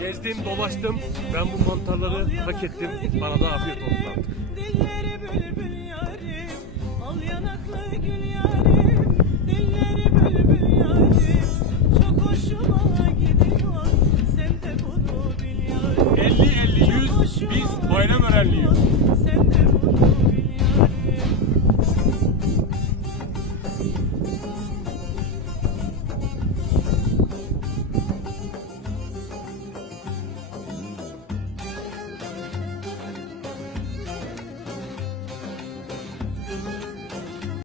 Gezdim, dolaştım. Ben bu mantarları hak ettim. Bana da afiyet olsun artık.